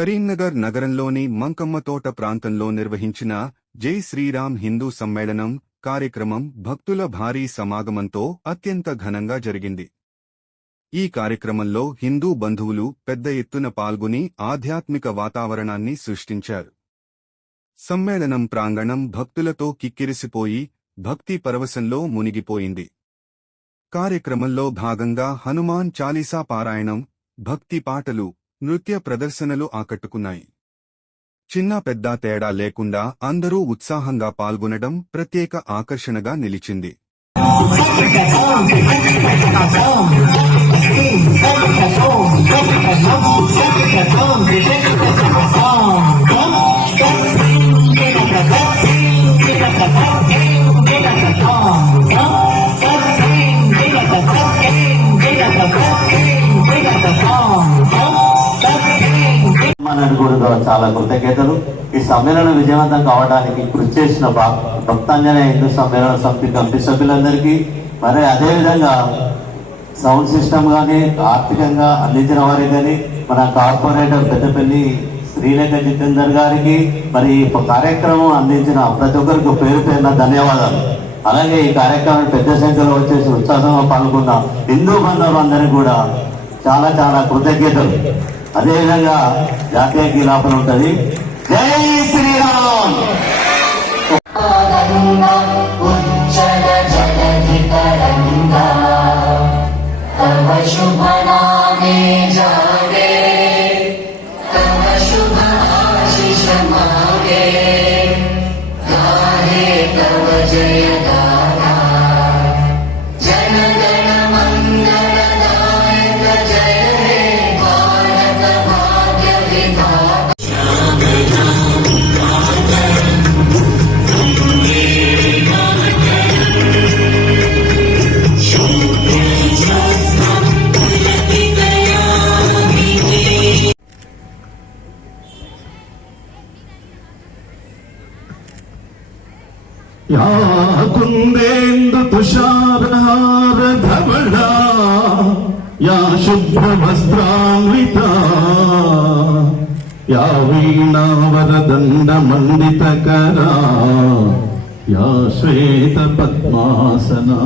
కరీంనగర్ నగరంలోని మంకమ్మతోట ప్రాంతంలో నిర్వహించిన జై శ్రీరామ్ హిందూ సమ్మేళనం కార్యక్రమం భక్తుల భారీ సమాగమంతో అత్యంత ఘనంగా జరిగింది. ఈ కార్యక్రమంలో హిందూ బంధువులు పెద్ద ఎత్తున పాల్గొని ఆధ్యాత్మిక వాతావరణాన్ని సృష్టించారు. సమ్మేళనం ప్రాంగణం భక్తులతో కిక్కిరిసిపోయి భక్తి పరవశంలో మునిగిపోయింది. కార్యక్రమంలో భాగంగా హనుమాన్ చాలీసా పారాయణం, భక్తి పాటలు, నృత్య ప్రదర్శనలు ఆకట్టుకున్నాయి. చిన్న పెద్ద తేడా లేకుండా అందరూ ఉత్సాహంగా పాల్గొనడం ప్రత్యేక ఆకర్షణగా నిలిచింది. చాలా కృతజ్ఞతలు. ఈ సమ్మేళనం విజయవంతం కావడానికి కృషి చేసిన భక్తాంజనేయ హిందూ సమ్మేళన సమితి కమిటీ సభ్యులందరికీ, మరి అదేవిధంగా సౌండ్ సిస్టమ్ కానీ ఆర్థికంగా అందించిన వారికి కానీ మన కార్పొరేటర్ పెద్దపల్లి శ్రీలేఖ జితేందర్ గారికి, మరి ఈ కార్యక్రమం అందించిన ప్రతి ఒక్కరికి పేరు పేరున ధన్యవాదాలు. అలాగే ఈ కార్యక్రమం పెద్ద సంఖ్యలో వచ్చేసి ఉత్సాహంగా పాల్గొన్న హిందూ బంధువులందరికీ కూడా చాలా చాలా కృతజ్ఞతలు. అదేవిధంగా జాతీయ గీలాపన ఉంటుంది. జై శ్రీరామ్. या कुंदेन्दु तुषारहार धवला या शुभ्रवस्त्रान्विता या वीणावरदण्डमण्डितकरा या श्वेतपद्मासना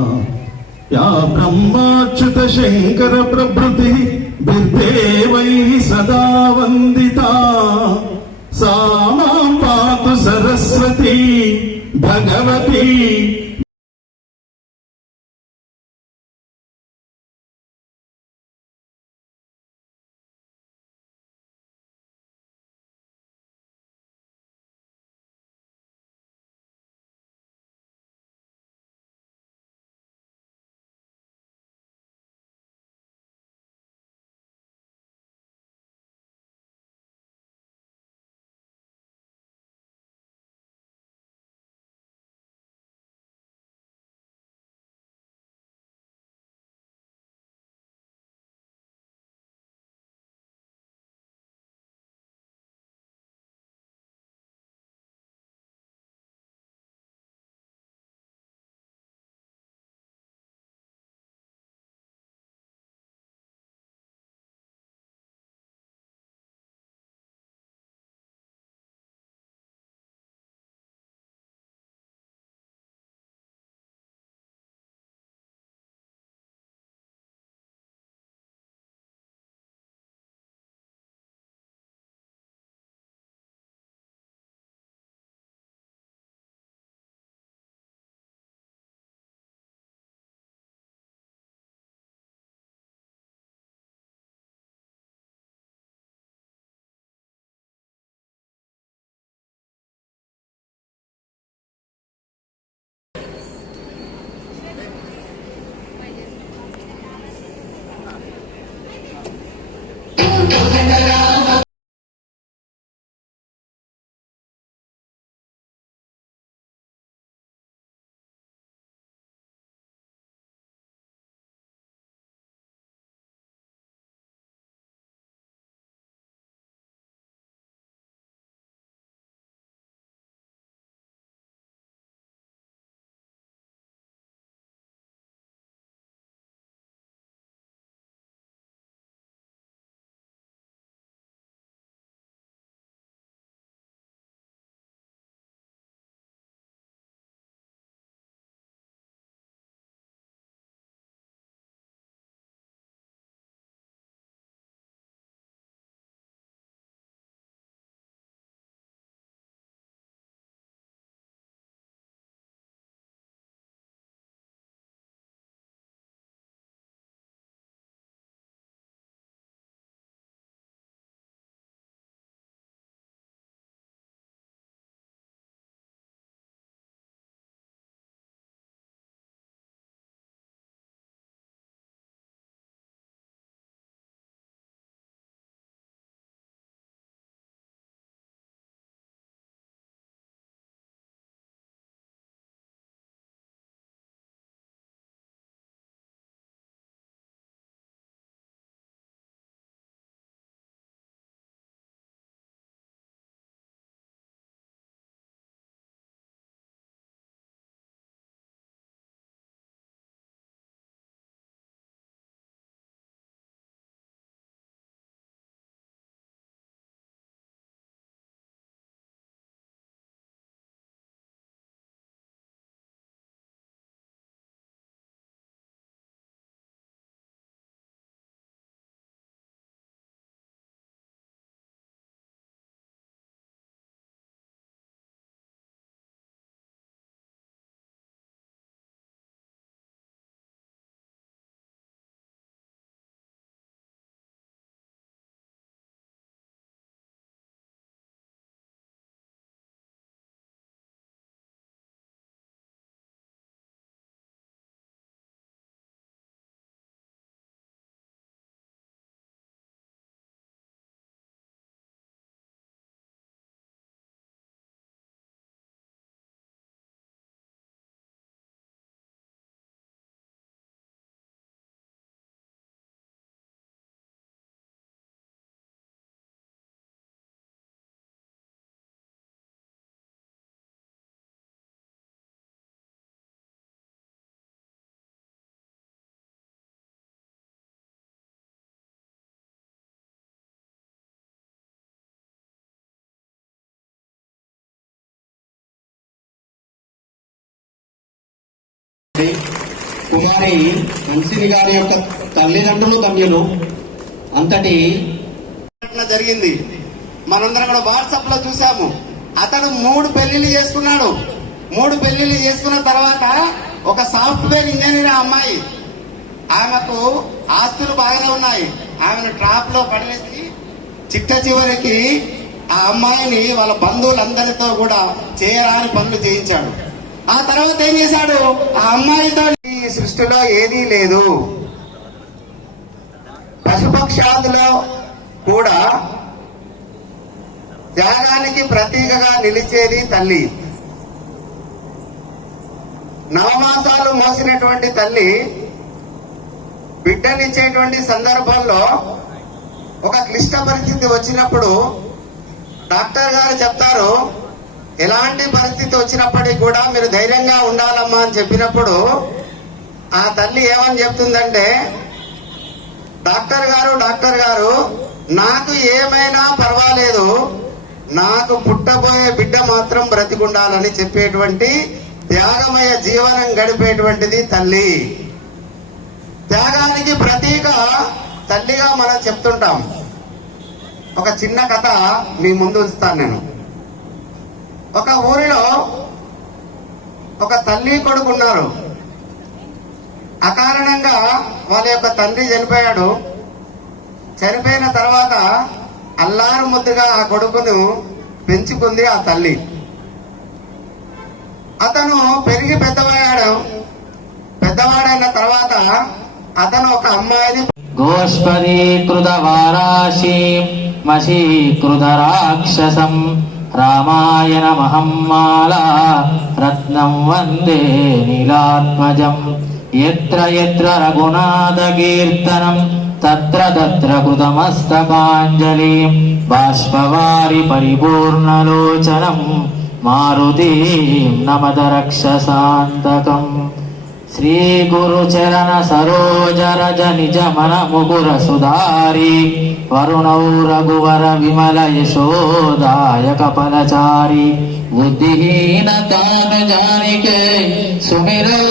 या ब्रह्माच्युत शङ्कर प्रभृतिः बिर्देवैः सदा वन्दिता सा मां पातु सरस्वती भगवती। జరిగింది. కుమారి హంసిని గారి యొక్క తల్లిదండ్రులు ధన్యులు. అంతటి జరిగింది. మనందరం కూడా వాట్సాప్ లో చూసాము. అతడు 3 పెళ్లిళ్ళు చేసుకున్నాడు. 3 పెళ్లిళ్ళు చేసుకున్న తర్వాత ఒక సాఫ్ట్వేర్ ఇంజనీర్ అమ్మాయి, ఆమెకు ఆస్తులు బాగానే ఉన్నాయి. ఆమెను ట్రాప్ లో పడేసి చిట్ట చివరికి ఆ అమ్మాయిని వాళ్ళ బంధువులందరితో కూడా చేయరాని పనులు చేయించాడు. ఆ తర్వాత ఏం చేశాడు, ఆ అమ్మాయితో ఈ సృష్టిలో ఏదీ లేదు. పశుపక్షాదులో కూడా త్యాగానికి ప్రతీకగా నిలిచేది తల్లి. నవమాసాలు మోసినటువంటి తల్లి బిడ్డనిచ్చేటువంటి సందర్భంలో ఒక క్లిష్ట పరిస్థితి వచ్చినప్పుడు డాక్టర్ గారు చెప్తారు, ఎలాంటి పరిస్థితి వచ్చినప్పటికీ కూడా మీరు ధైర్యంగా ఉండాలమ్మా అని చెప్పినప్పుడు ఆ తల్లి ఏమని చెప్తుందంటే, డాక్టర్ గారు నాకు ఏమైనా పర్వాలేదు, నాకు పుట్టబోయే బిడ్డ మాత్రం బ్రతికుండాలని చెప్పేటువంటి త్యాగమయ జీవనం గడిపేటువంటిది తల్లి. త్యాగానికి ప్రతీక తల్లిగా మనం చెప్తుంటాం. ఒక చిన్న కథ మీ ముందు ఉంచుతాను నేను. ఒక ఊరిలో ఒక తల్లి కొడుకు ఉన్నారు. అకారణంగా వాళ్ళ యొక్క తండ్రి చనిపోయాడు. చనిపోయిన తర్వాత అల్లారు ముద్దుగా ఆ కొడుకును పెంచుకుంది ఆ తల్లి. అతను పెరిగి పెద్దవాడైన తర్వాత అతను ఒక అమ్మాయిని గోష్పదీకృత వారాశి మశీకృత రాక్షసం రామాయణ మహమ్మాలా రత్నం వందే నీలాత్మజం యత్ర యత్ర రఘునాథ కీర్తనం తత్ర తత్ర కృతమస్తకాంజలి బాష్పవారి పరిపూర్ణలోచనం మారుతీం నమద రక్షసాంతకం. శ్రీ గురు చరణ సరోజ రజ నిజ మన ముకుర సుధారి వరుణౌ రఘువర విమల యశోదాయక ఫలచారి బుద్ధిహీన తాను జానికే సుమిరౌ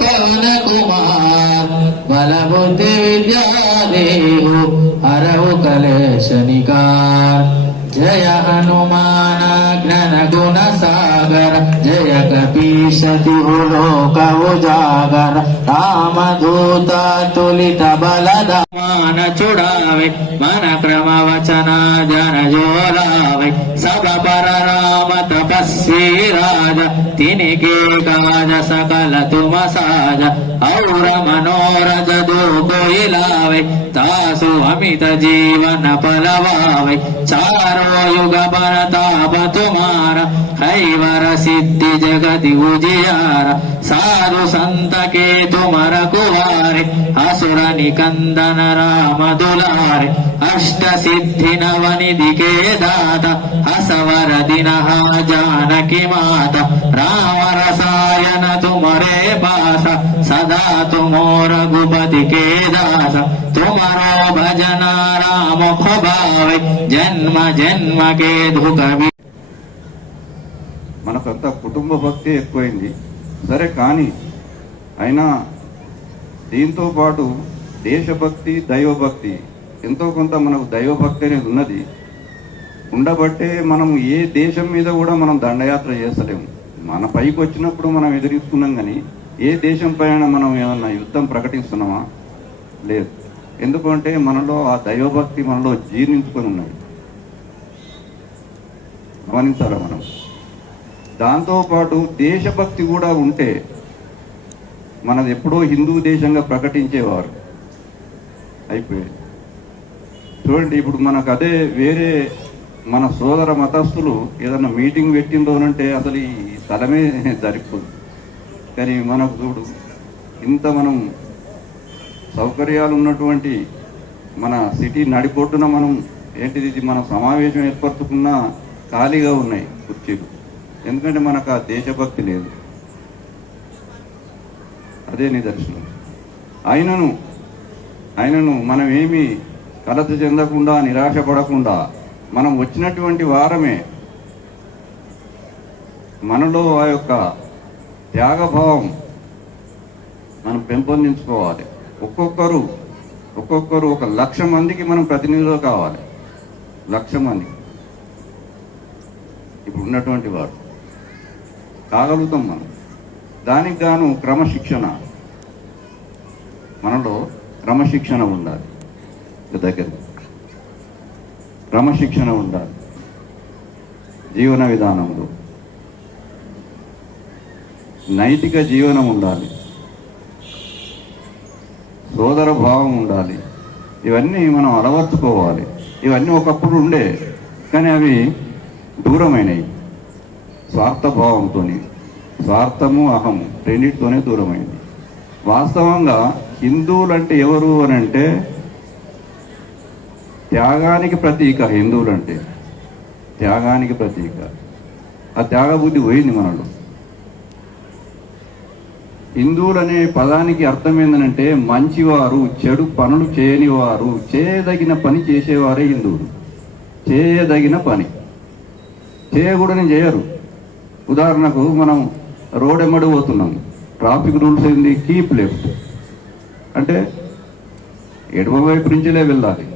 పవన కుమార్ బల బుద్ధి విద్యా దేహు హరవు కలేశనికార్. జయ హనుమాన జ్ఞాన గుణ సాగర జయ కపీశతి లోక ఉజాగర రామదూత తులిత బలదాన చుడావే మన క్రమ వచన జన జోలావే సద పర రామ తపస్వి రాజ తినికే కాజ సకల తుమ సాజ ఔర మనోరజ దో కోయిలావే తాసు అమిత జీవన పలవావే చార युग बरताप तुम्हारा हैवर सिद्धि जगति उजियारा साधु संत के तुम रघुवारे असुर निकंदन राम दुलारे अष्ट सिद्धि नवनिधि के दाता हसवर दिन जानकी माता राम रसायन तुमरे पासा सदा तुमो रघुपति के दासा तुमरो भजन राम खबावे जन्म जन्म के दुख. మనకంతా కుటుంబ భక్తి ఎక్కువైంది సరే, కానీ అయినా దీంతో పాటు దేశభక్తి దైవభక్తి ఎంతో కొంత మనకు దైవభక్తి అనేది ఉన్నది. ఉండబట్టే మనం ఏ దేశం మీద కూడా మనం దండయాత్ర చేస్తలేము. మన పైకి వచ్చినప్పుడు మనం ఎదిరిస్తున్నాం, కానీ ఏ దేశం పైన మనం ఏమన్నా యుద్ధం ప్రకటిస్తున్నామా? లేదు. ఎందుకంటే మనలో ఆ దైవభక్తి మనలో జీర్ణించుకొని ఉన్నది. గమనించాలి మనం. దాంతోపాటు దేశభక్తి కూడా ఉంటే మనది ఎప్పుడో హిందూ దేశంగా ప్రకటించేవారు అయిపోయేది. చూడండి, ఇప్పుడు మనకు అదే వేరే మన సోదర మతస్థులు ఏదన్నా మీటింగ్ పెట్టిందోనంటే అసలు ఈ స్థలమే సరిపోదు. కానీ మనకు చూడు, ఇంత మనం సౌకర్యాలు ఉన్నటువంటి మన సిటీ నడిపొట్టున మనం ఏంటిది మన సమావేశం ఏర్పరచుకున్నా ఖాళీగా ఉన్నాయి కుర్చీలు. ఎందుకంటే మనకు ఆ దేశభక్తి లేదు. అదే నిదర్శనం. ఆయనను మనం ఏమీ కలత చెందకుండా నిరాశపడకుండా మనం వచ్చినటువంటి వారమే మనలో ఆ యొక్క త్యాగభావం మనం పెంపొందించుకోవాలి. ఒక్కొక్కరు 1,00,000 మందికి మనం ప్రతినిధులు కావాలి. 1,00,000 మందికి ఇప్పుడు ఉన్నటువంటి వాడు కాగలుగుతాం మనం. దానికి గాను క్రమశిక్షణ, మనలో క్రమశిక్షణ ఉండాలి. దగ్గర క్రమశిక్షణ ఉండాలి. జీవన విధానంలో నైతిక జీవనం ఉండాలి, సోదర భావం ఉండాలి. ఇవన్నీ మనం అలవర్చుకోవాలి. ఇవన్నీ ఒకప్పుడు ఉండే, కానీ అవి దూరమైనవి. స్వార్థభావంతో, స్వార్థము అహము రెండింటితోనే దూరమైంది. వాస్తవంగా హిందువులంటే ఎవరు అని అంటే త్యాగానికి ప్రతీక. హిందువులంటే త్యాగానికి ప్రతీక. ఆ త్యాగబుద్ధి పోయింది మనలో. హిందువులనే పదానికి అర్థం ఏంటంటే మంచివారు, చెడు పనులు చేయని వారు, చేయదగిన పని చేసేవారే హిందువులు. చేయదగిన పని చేయకూడని చేయరు. ఉదాహరణకు మనం రోడ్ ఎమ్మడి పోతున్నాం, ట్రాఫిక్ రూల్స్ ఏంది? కీప్ లెఫ్ట్ అంటే ఎడమ వైపు నుంచిలే వెళ్ళాలి.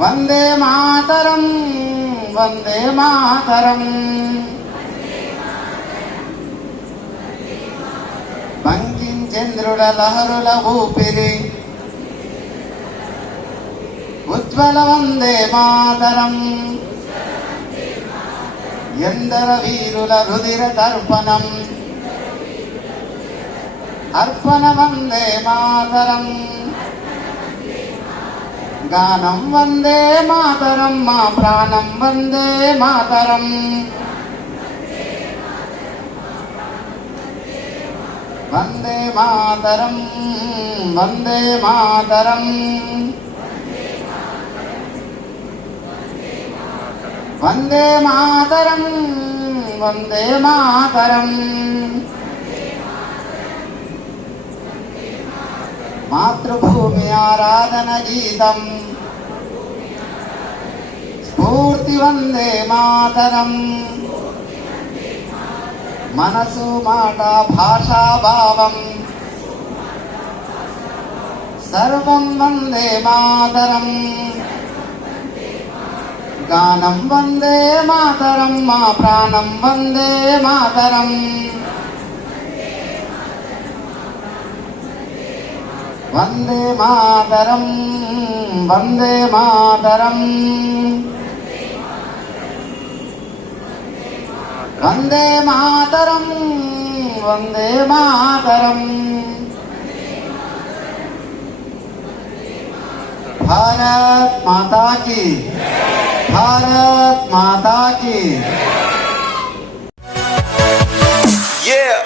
వందే మాతరం, వందే మాతరం. బంకించంద్రుడ లహరుల ఊపిరి ఉజ్వల వందే మాతరం. ఎందర వీరుల రుధిర తర్పణం అర్పణ వందే మాతరం. గానం వందే మాతరం, మా ప్రాణం వందే మాతరం. వందే మాతరం, వందే మాతరం. వందే మాతరం, వందే మాతరం. మాతృభూమి ఆరాధన గీతం స్ఫూర్తి వందే మాతరం. మనసు మాట భాషా భావం సర్వం వందే మాతరం. గానం వందే మాతరం, మా ప్రాణం వందే మాతరం. వందే మాతరం, వందే మాతరం. వందే మాతరం, వందే మాతరం. భారత్ మాతా కీ, భారత్ మాతా కీ. Yeah.